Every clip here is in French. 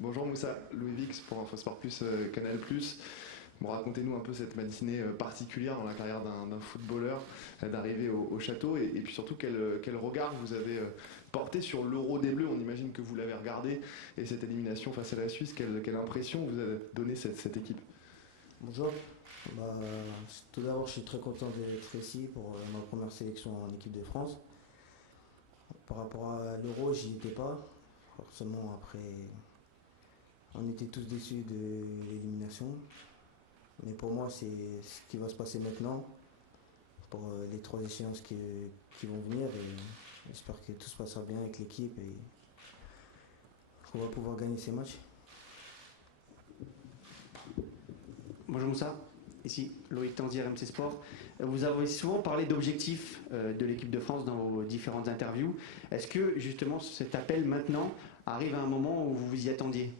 Bonjour Moussa, Louis Vix pour Infosport Plus, Canal+. Bon, racontez-nous un peu cette matinée particulière dans la carrière d'un footballeur, d'arriver au château, et puis surtout quel regard vous avez porté sur l'Euro des Bleus. On imagine que vous l'avez regardé, et cette élimination face à la Suisse, quelle impression vous a donné cette équipe? Bonjour. Bah, Tout d'abord, je suis très content d'être ici pour ma première sélection en équipe de France. Par rapport à l'Euro, j'y étais pas. Forcément, après, on était tous déçus de l'élimination. Mais pour moi, c'est ce qui va se passer maintenant pour les trois échéances qui vont venir. Et j'espère que tout se passera bien avec l'équipe et qu'on va pouvoir gagner ces matchs. Bonjour Moussa, ici Loïc Tanzier, RMC Sport. Vous avez souvent parlé d'objectifs de l'équipe de France dans vos différentes interviews. Est-ce que justement cet appel maintenant arrive à un moment où vous vous y attendiez?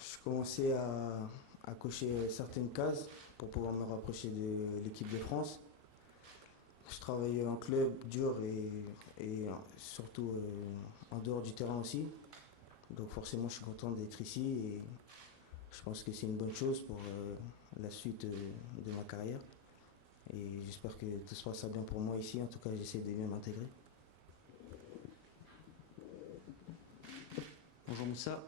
Je commençais à cocher certaines cases pour pouvoir me rapprocher de l'équipe de France. Je travaillais en club dur et surtout en dehors du terrain aussi. Donc forcément, je suis content d'être ici et je pense que c'est une bonne chose pour la suite de ma carrière. Et j'espère que tout se passera bien pour moi ici. En tout cas, j'essaie de bien m'intégrer. Bonjour Moussa,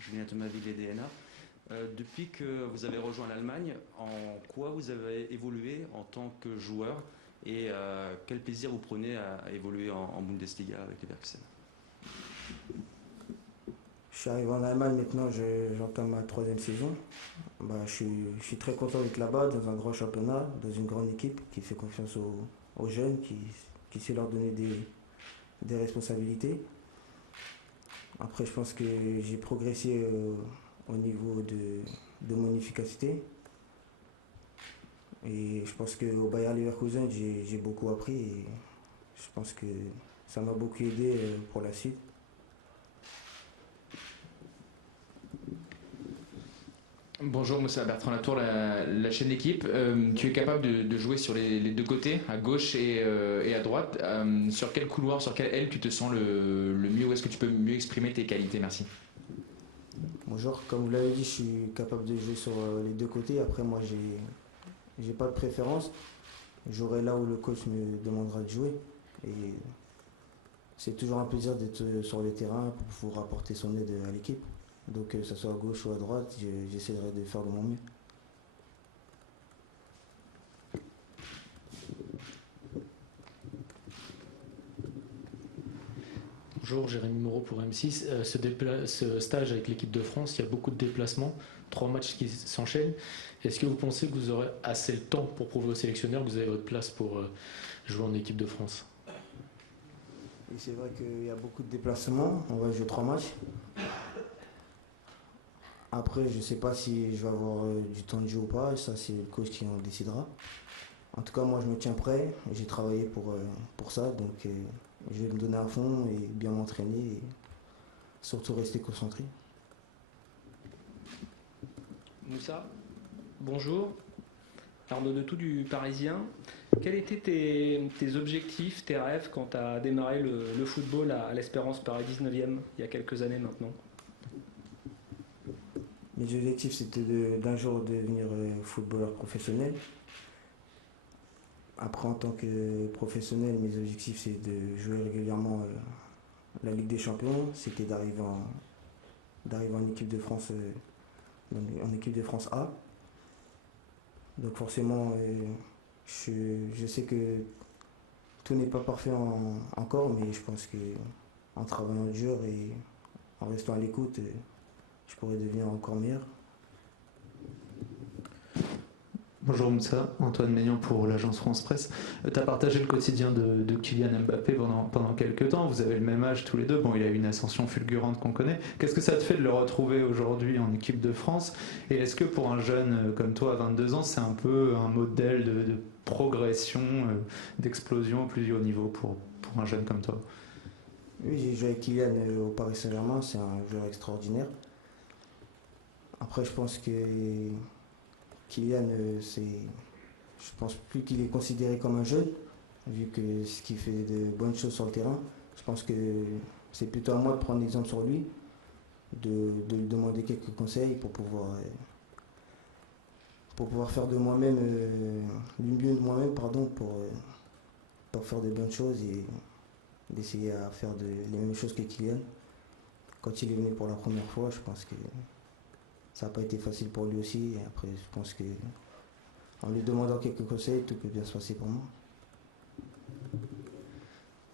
Julien Thomas Villiers DNA. Depuis que vous avez rejoint l'Allemagne, en quoi vous avez évolué en tant que joueur et quel plaisir vous prenez à évoluer en Bundesliga avec les Leverkusen? Je suis arrivé en Allemagne maintenant, j'entame ma troisième saison. Je suis très content d'être là-bas, dans un grand championnat, dans une grande équipe qui fait confiance aux jeunes, qui sait leur donner des responsabilités. Après, je pense que j'ai progressé au niveau de mon efficacité. Et je pense qu'au Bayer Leverkusen, j'ai beaucoup appris et je pense que ça m'a beaucoup aidé pour la suite. Bonjour Moussa, Bertrand Latour, la chaîne d'équipe. Tu es capable de jouer sur les deux côtés, à gauche et à droite. Sur quel couloir, sur quelle aile tu te sens le mieux? Où est-ce que tu peux mieux exprimer tes qualités? Merci. Bonjour, comme vous l'avez dit, je suis capable de jouer sur les deux côtés. Après, moi, j'ai pas de préférence. J'aurai là où le coach me demandera de jouer. Et c'est toujours un plaisir d'être sur le terrain pour pouvoir apporter son aide à l'équipe. Donc, que ce soit à gauche ou à droite, j'essaierai de faire de mon mieux. Bonjour, Jérémy Moreau pour M6. Ce stage avec l'équipe de France, il y a beaucoup de déplacements, 3 matchs qui s'enchaînent. Est-ce que vous pensez que vous aurez assez le temps pour prouver aux sélectionneurs que vous avez votre place pour jouer en équipe de France? Et c'est vrai qu'il y a beaucoup de déplacements. On va jouer 3 matchs. Après, je ne sais pas si je vais avoir du temps de jeu ou pas. Ça, c'est le coach qui en décidera. En tout cas, moi, je me tiens prêt. J'ai travaillé pour ça. Donc, je vais me donner à fond et bien m'entraîner. Et surtout rester concentré. Moussa, bonjour. Arnaud Detout du Parisien. Quels étaient tes objectifs, tes rêves quand tu as démarré le football à l'Espérance Paris 19e, il y a quelques années maintenant? Mes objectifs, c'était d'un jour devenir footballeur professionnel. Après, en tant que professionnel, mes objectifs, c'est de jouer régulièrement la Ligue des Champions. C'était d'arriver en équipe de France, en équipe de France A. Donc forcément, je sais que tout n'est pas parfait encore, mais je pense qu'en travaillant dur et en restant à l'écoute, je pourrais devenir encore meilleur. Bonjour Moussa, Antoine Maignan pour l'agence France Presse. Tu as partagé le quotidien de Kylian Mbappé pendant quelques temps. Vous avez le même âge tous les deux. Bon, il a eu une ascension fulgurante qu'on connaît. Qu'est-ce que ça te fait de le retrouver aujourd'hui en équipe de France? Et est-ce que pour un jeune comme toi à 22 ans, c'est un peu un modèle de progression, d'explosion au plus haut niveau pour un jeune comme toi? Oui, j'ai joué avec Kylian au Paris Saint-Germain. C'est un joueur extraordinaire. Après, je pense que Kylian, je pense plus qu'il est considéré comme un jeune, vu que ce qu'il fait de bonnes choses sur le terrain. je pense que c'est plutôt à moi de prendre exemple sur lui, de lui demander quelques conseils pour pouvoir faire de moi-même, du mieux de moi-même, pardon, pour faire de bonnes choses et d'essayer à faire les mêmes choses que Kylian. Quand il est venu pour la première fois, je pense que ça n'a pas été facile pour lui aussi. Et après, je pense que en lui demandant quelques conseils, tout peut bien se passer pour moi.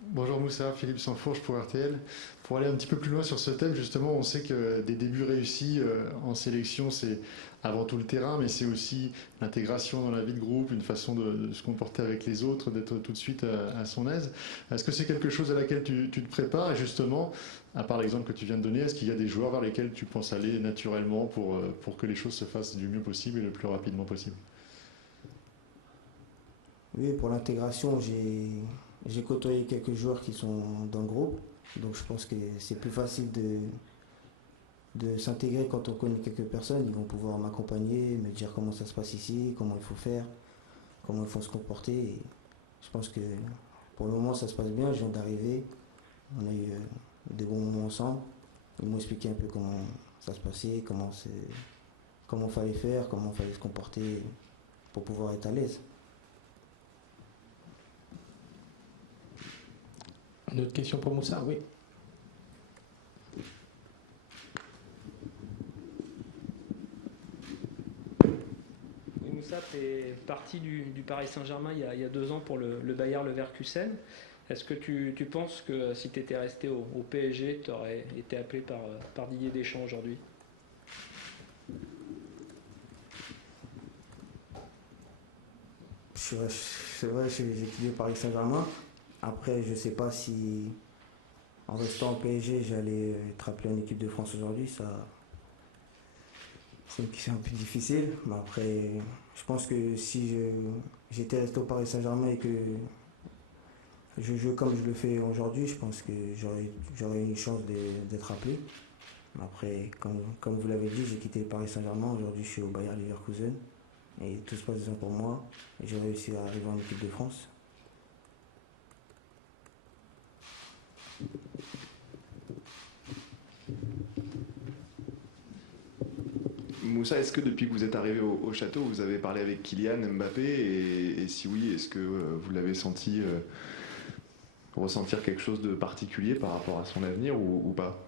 Bonjour Moussa, Philippe Sansfourche pour RTL. Pour aller un petit peu plus loin sur ce thème, justement, on sait que des débuts réussis en sélection, c'est avant tout le terrain, mais c'est aussi l'intégration dans la vie de groupe, une façon de se comporter avec les autres, d'être tout de suite à son aise. Est-ce que c'est quelque chose à laquelle tu te prépares? Et justement, à part l'exemple que tu viens de donner, est-ce qu'il y a des joueurs vers lesquels tu penses aller naturellement pour que les choses se fassent du mieux possible et le plus rapidement possible? Oui, pour l'intégration, j'ai côtoyé quelques joueurs qui sont dans le groupe, donc je pense que c'est plus facile de s'intégrer quand on connaît quelques personnes. Ils vont pouvoir m'accompagner, me dire comment ça se passe ici, comment il faut faire, comment il faut se comporter. Et je pense que pour le moment ça se passe bien, je viens d'arriver, on a eu des bons moments ensemble. Ils m'ont expliqué un peu comment ça se passait, comment il fallait faire, comment il fallait se comporter pour pouvoir être à l'aise. Une autre question pour Moussa? Oui. Oui, Moussa, tu es parti du Paris Saint-Germain il y a 2 ans pour le Bayer Leverkusen. Est-ce que tu penses que si tu étais resté au PSG, tu aurais été appelé par Didier Deschamps aujourd'hui? C'est vrai, j'ai quitté Paris Saint-Germain. Après, je ne sais pas si en restant au PSG, j'allais être appelé en équipe de France aujourd'hui. C'est une question un peu difficile. Mais après, je pense que si j'étais resté au Paris Saint-Germain et que je joue comme je le fais aujourd'hui, je pense que j'aurais une chance d'être appelé. Mais après, comme vous l'avez dit, j'ai quitté le Paris Saint-Germain. Aujourd'hui, je suis au Bayer Leverkusen. Et tout se passe bien pour moi. Et j'ai réussi à arriver en équipe de France. Moussa, est-ce que depuis que vous êtes arrivé au château, vous avez parlé avec Kylian Mbappé et si oui, est-ce que vous l'avez senti ressentir quelque chose de particulier par rapport à son avenir ou pas?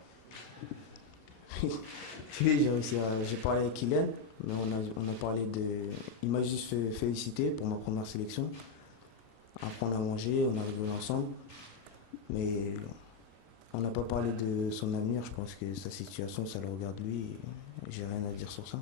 Oui, j'ai parlé avec Kylian, mais on a parlé il m'a juste félicité pour ma première sélection. Après on a mangé, on a rigolé ensemble, mais on n'a pas parlé de son avenir. Je pense que sa situation, ça le regarde lui. J'ai rien à dire sur ça.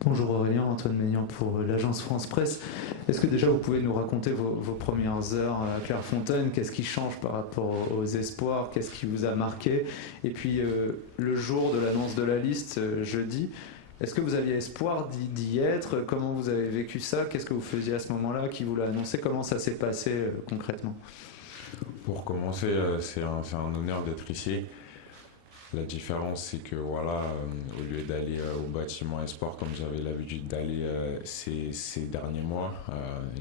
Bonjour Aurélien, Antoine Maignan pour l'agence France Presse. Est-ce que déjà vous pouvez nous raconter vos premières heures à Clairefontaine? Qu'est-ce qui change par rapport aux espoirs? Qu'est-ce qui vous a marqué? Et puis le jour de l'annonce de la liste, jeudi, est-ce que vous aviez espoir d'y être? Comment vous avez vécu ça? Qu'est-ce que vous faisiez à ce moment-là? Qui vous l'a annoncé? Comment ça s'est passé concrètement? Pour commencer, c'est un honneur d'être ici. La différence, c'est que voilà, au lieu d'aller au bâtiment Esport comme j'avais l'habitude d'aller ces derniers mois,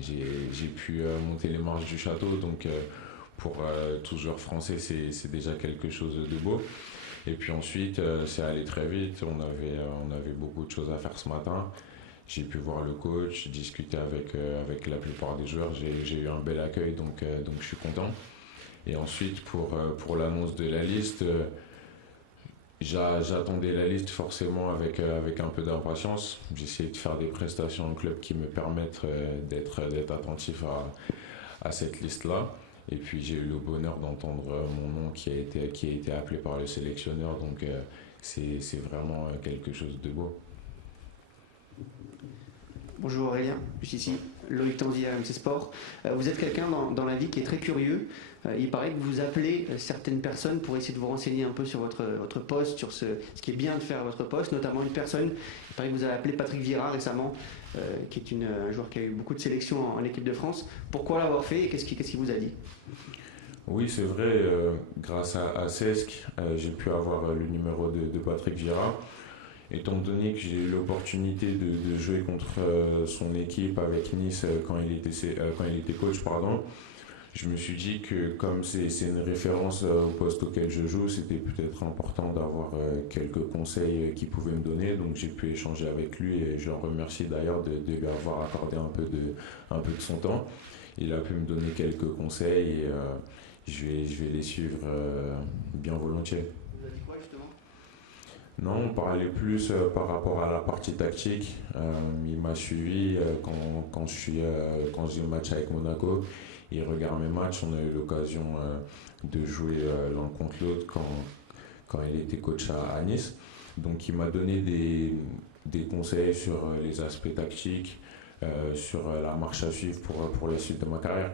j'ai pu monter les marches du château. Donc pour tout joueur français, c'est déjà quelque chose de beau. Et puis ensuite, c'est allé très vite. On avait beaucoup de choses à faire ce matin. J'ai pu voir le coach, discuter avec la plupart des joueurs. J'ai eu un bel accueil, donc je suis content. Et ensuite, pour l'annonce de la liste, j'attendais la liste forcément avec un peu d'impatience. J'essayais de faire des prestations en club qui me permettent d'être attentif à cette liste-là. Et puis j'ai eu le bonheur d'entendre mon nom qui a été appelé par le sélectionneur. Donc c'est vraiment quelque chose de beau. Bonjour Aurélien, je suis ici, Loïc Tandy, RMC Sport. Vous êtes quelqu'un dans la vie qui est très curieux. Il paraît que vous appelez certaines personnes pour essayer de vous renseigner un peu sur votre poste, sur ce qui est bien de faire à votre poste, notamment une personne, il paraît que vous avez appelé Patrick Vieira récemment, qui est un joueur qui a eu beaucoup de sélections en équipe de France. Pourquoi l'avoir fait et qu'est-ce qu'il vous a dit? Oui, c'est vrai, grâce à Cesc, j'ai pu avoir le numéro de Patrick Vieira. Étant donné que j'ai eu l'opportunité de jouer contre son équipe avec Nice quand il était coach, je me suis dit que comme c'est une référence au poste auquel je joue, c'était peut-être important d'avoir quelques conseils qu'il pouvait me donner. Donc j'ai pu échanger avec lui et je le remercie d'ailleurs de lui avoir accordé un peu de son temps. Il a pu me donner quelques conseils et je vais les suivre bien volontiers. Vous avez dit quoi justement? Non, on parlait plus par rapport à la partie tactique. Il m'a suivi quand j'ai le match avec Monaco. Il regarde mes matchs. On a eu l'occasion de jouer l'un contre l'autre quand il était coach à Nice. Donc il m'a donné des conseils sur les aspects tactiques, sur la marche à suivre pour la suite de ma carrière.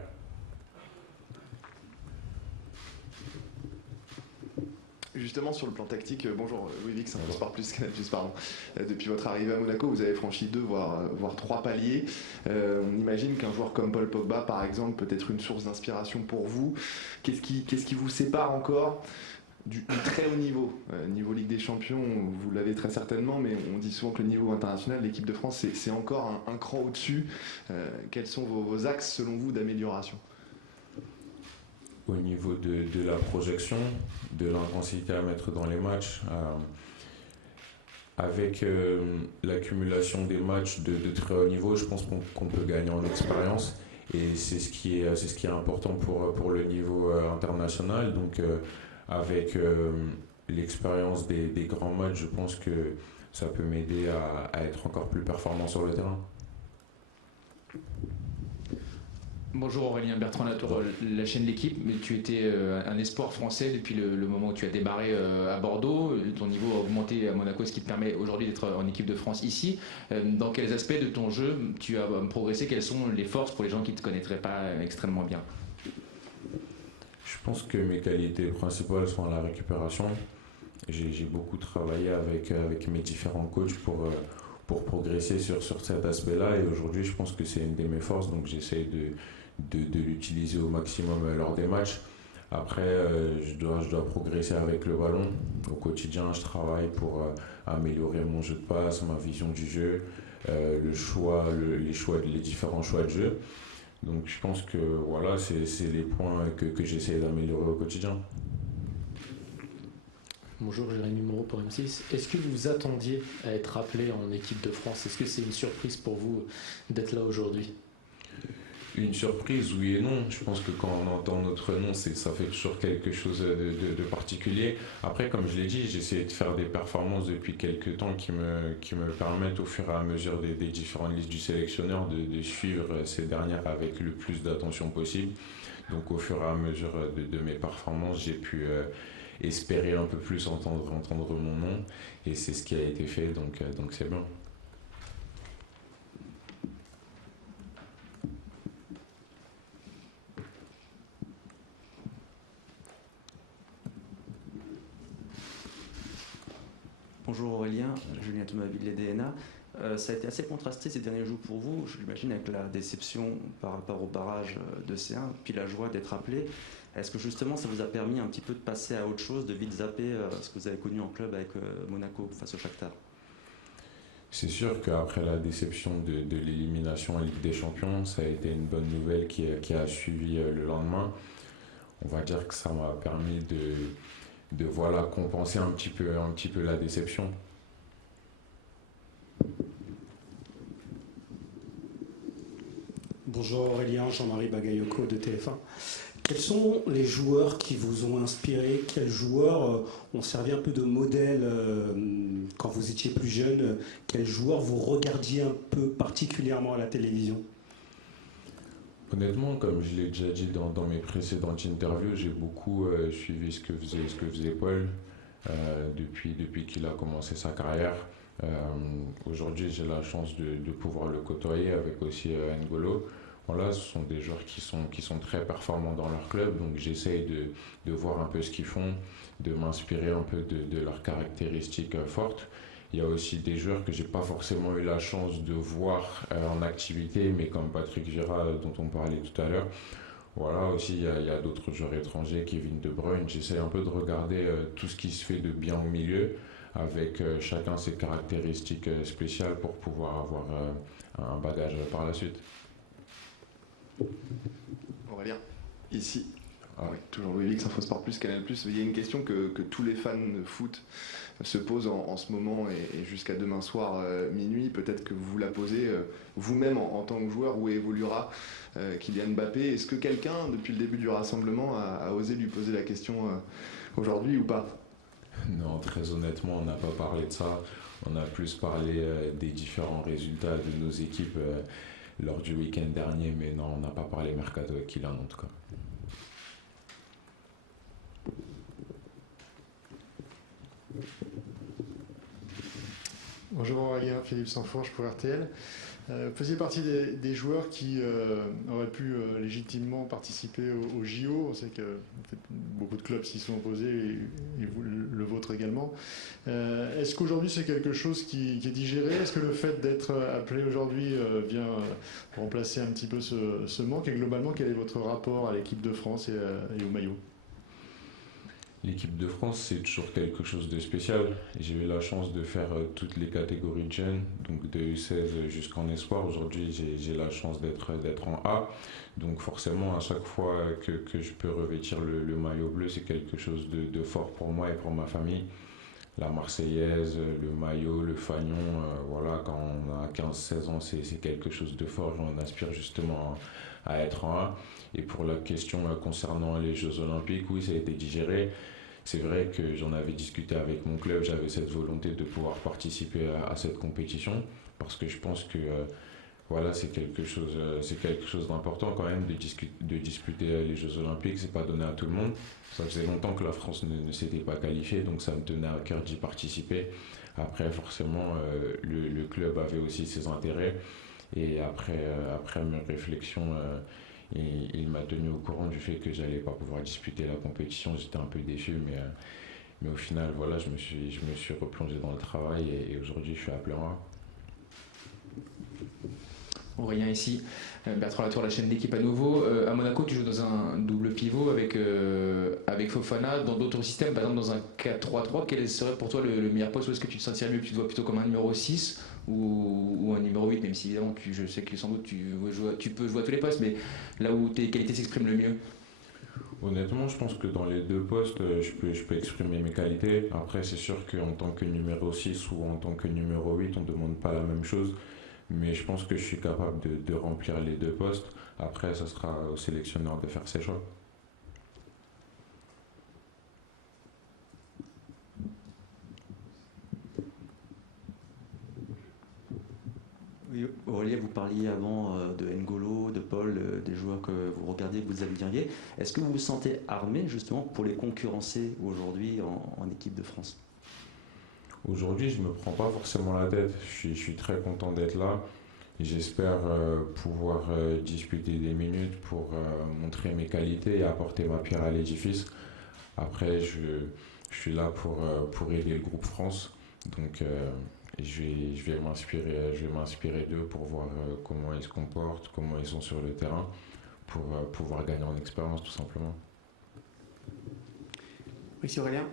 Justement, sur le plan tactique, bonjour, Louis Vix, Sport Plus, Canal+, pardon. Depuis votre arrivée à Monaco, vous avez franchi 2 voire 3 paliers. On imagine qu'un joueur comme Paul Pogba, par exemple, peut être une source d'inspiration pour vous. Qu'est-ce qui vous sépare encore du très haut niveau? Niveau Ligue des Champions, vous l'avez très certainement, mais on dit souvent que le niveau international, l'équipe de France, c'est encore un cran au-dessus. Quels sont vos axes, selon vous, d'amélioration? Au niveau de la projection, de l'intensité à mettre dans les matchs, avec l'accumulation des matchs de très haut niveau, je pense qu'on peut gagner en expérience et c'est ce qui est important pour le niveau international. Donc avec l'expérience des grands matchs, je pense que ça peut m'aider à être encore plus performant sur le terrain. Bonjour Aurélien, Bertrand Latour, la chaîne L'équipe. Mais tu étais un espoir français depuis le moment où tu as démarré à Bordeaux. Ton niveau a augmenté à Monaco, ce qui te permet aujourd'hui d'être en équipe de France ici. Dans quels aspects de ton jeu tu as progressé? Quelles sont les forces pour les gens qui ne te connaîtraient pas extrêmement bien? Je pense que mes qualités principales sont la récupération. J'ai beaucoup travaillé avec mes différents coachs pour progresser sur cet aspect-là et aujourd'hui je pense que c'est une de mes forces, donc j'essaye de l'utiliser au maximum lors des matchs. Après je dois progresser avec le ballon. Au quotidien je travaille pour améliorer mon jeu de passe, ma vision du jeu, les différents choix de jeu. Donc je pense que voilà, c'est les points que j'essaie d'améliorer au quotidien. Bonjour, Jérémy Moreau pour M6. Est-ce que vous vous attendiez à être appelé en équipe de France? Est-ce que c'est une surprise pour vous d'être là aujourd'hui? Une surprise, oui et non. Je pense que quand on entend notre nom, ça fait toujours quelque chose de particulier. Après, comme je l'ai dit, j'ai essayé de faire des performances depuis quelques temps qui me permettent au fur et à mesure des différentes listes du sélectionneur de suivre ces dernières avec le plus d'attention possible. Donc au fur et à mesure de mes performances, j'ai pu espérer un peu plus entendre mon nom et c'est ce qui a été fait, donc c'est bien. Bonjour Aurélien, Julien Thomasville, les DNA. Ça a été assez contrasté ces derniers jours pour vous, je l'imagine, avec la déception par rapport au barrage de C1, puis la joie d'être appelé. Est-ce que justement ça vous a permis un petit peu de passer à autre chose, de vite zapper ce que vous avez connu en club avec Monaco face au Shakhtar? C'est sûr qu'après la déception de l'élimination en Ligue des Champions, ça a été une bonne nouvelle qui a suivi le lendemain. On va dire que ça m'a permis de voilà, compenser un petit peu la déception. Bonjour Aurélien, Jean-Marie Bagayoko de TF1. Quels sont les joueurs qui vous ont inspiré? Quels joueurs ont servi un peu de modèle quand vous étiez plus jeune? Quels joueurs vous regardiez un peu particulièrement à la télévision? Honnêtement, comme je l'ai déjà dit dans mes précédentes interviews, j'ai beaucoup suivi ce que faisait Paul depuis qu'il a commencé sa carrière. Aujourd'hui, j'ai la chance de pouvoir le côtoyer avec aussi N'Golo. Voilà, ce sont des joueurs qui sont très performants dans leur club, donc j'essaye de voir un peu ce qu'ils font, de m'inspirer un peu de leurs caractéristiques fortes. Il y a aussi des joueurs que j'ai pas forcément eu la chance de voir en activité, mais comme Patrick Vieira dont on parlait tout à l'heure. Voilà, aussi il y a d'autres joueurs étrangers, Kevin De Bruyne. J'essaie un peu de regarder tout ce qui se fait de bien au milieu, avec chacun ses caractéristiques spéciales pour pouvoir avoir un bagage par la suite. Aurélien, ici. Ah oui, toujours Louis Vix, Infosport Plus, Canal Plus. Il y a une question que tous les fans de foot se posent en ce moment et jusqu'à demain soir minuit. Peut-être que vous la posez vous-même en tant que joueur, où évoluera Kylian Mbappé. Est-ce que quelqu'un, depuis le début du rassemblement, a osé lui poser la question aujourd'hui ou pas? Non, très honnêtement, on n'a pas parlé de ça. On a plus parlé des différents résultats de nos équipes lors du week-end dernier, mais non, on n'a pas parlé mercato avec Kylian en tout cas. Bonjour Aurélien, Philippe Sansfourche pour RTL. Vous faisiez partie des joueurs qui auraient pu légitimement participer au JO. On sait que beaucoup de clubs s'y sont opposés et vous, le vôtre également. Est-ce qu'aujourd'hui c'est quelque chose qui est digéré? Est-ce que le fait d'être appelé aujourd'hui vient remplacer un petit peu ce manque? Et globalement, quel est votre rapport à l'équipe de France et au maillot? L'équipe de France, c'est toujours quelque chose de spécial. J'ai eu la chance de faire toutes les catégories de jeunes, donc de U16 jusqu'en espoir. Aujourd'hui, j'ai la chance d'être en A. Donc forcément, à chaque fois que je peux revêtir le maillot bleu, c'est quelque chose de fort pour moi et pour ma famille. La Marseillaise, le maillot, le fanion, voilà, quand on a 15-16 ans, c'est quelque chose de fort et on aspire justement à être en A. Et pour la question concernant les Jeux Olympiques, oui, ça a été digéré. C'est vrai que j'en avais discuté avec mon club, j'avais cette volonté de pouvoir participer à cette compétition parce que je pense que voilà, c'est quelque chose d'important quand même de disputer les Jeux Olympiques. C'est pas donné à tout le monde. Ça faisait longtemps que la France ne s'était pas qualifiée, donc ça me tenait à cœur d'y participer. Après, forcément, le club avait aussi ses intérêts et après mes réflexions. Il m'a tenu au courant du fait que j'allais pas pouvoir disputer la compétition. J'étais un peu déçu, mais au final, voilà, je me suis replongé dans le travail et aujourd'hui, je suis appelé en A. Aurélien ici, Bertrand Latour, la chaîne d'équipe à nouveau. À Monaco, tu joues dans un double pivot avec Fofana. Dans d'autres systèmes, par exemple dans un 4-3-3, quel serait pour toi le meilleur poste? Où est-ce que tu te sentirais mieux? Tu te vois plutôt comme un numéro 6 ou un numéro 8, même si évidemment je sais que sans doute tu peux jouer à tous les postes, mais là où tes qualités s'expriment le mieux? Honnêtement, je pense que dans les deux postes, je peux exprimer mes qualités. Après, c'est sûr qu'en tant que numéro 6 ou en tant que numéro 8, on ne demande pas la même chose. Mais je pense que je suis capable de remplir les deux postes. Après, ça sera au sélectionneur de faire ses choix. Oui, Aurélien, vous parliez avant de N'Golo, de Paul, des joueurs que vous regardiez, que vous admiriez. Est-ce que vous vous sentez armé justement pour les concurrencer aujourd'hui en équipe de France? Aujourd'hui, je ne me prends pas forcément la tête. Je suis très content d'être là. J'espère pouvoir disputer des minutes pour montrer mes qualités et apporter ma pierre à l'édifice. Après, je suis là pour aider le groupe France. Donc, je vais m'inspirer d'eux pour voir comment ils se comportent, comment ils sont sur le terrain, pour pouvoir gagner en expérience tout simplement. Oui, c'est Aurélien.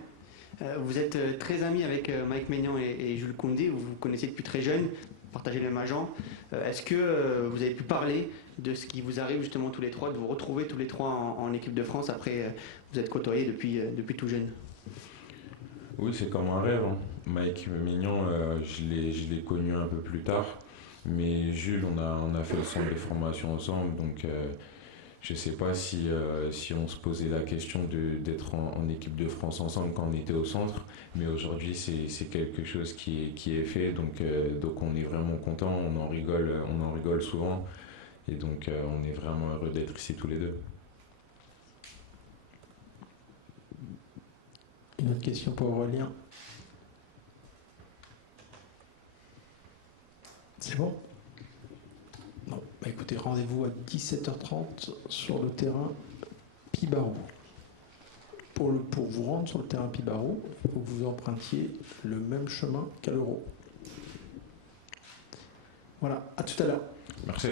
Vous êtes très amis avec Mike Maignan et Jules Koundé, vous vous connaissez depuis très jeune, partagez le même agent. Est-ce que vous avez pu parler de ce qui vous arrive justement tous les trois, de vous retrouver tous les trois en équipe de France après vous êtes côtoyés depuis tout jeune? Oui, c'est comme un rêve. Hein. Mike Maignan, je l'ai connu un peu plus tard, mais Jules, on a fait le centre de formation ensemble, donc je ne sais pas si on se posait la question d'être en équipe de France ensemble quand on était au centre, mais aujourd'hui c'est quelque chose qui est fait, donc on est vraiment content, on en rigole souvent, et donc on est vraiment heureux d'être ici tous les deux. Une autre question pour Aurélien. C'est bon? Non. Bah écoutez, rendez-vous à 17h30 sur le terrain Pibarou. Pour vous rendre sur le terrain Pibarou, il faut que vous empruntiez le même chemin qu'à l'Euro. Voilà, à tout à l'heure. Merci.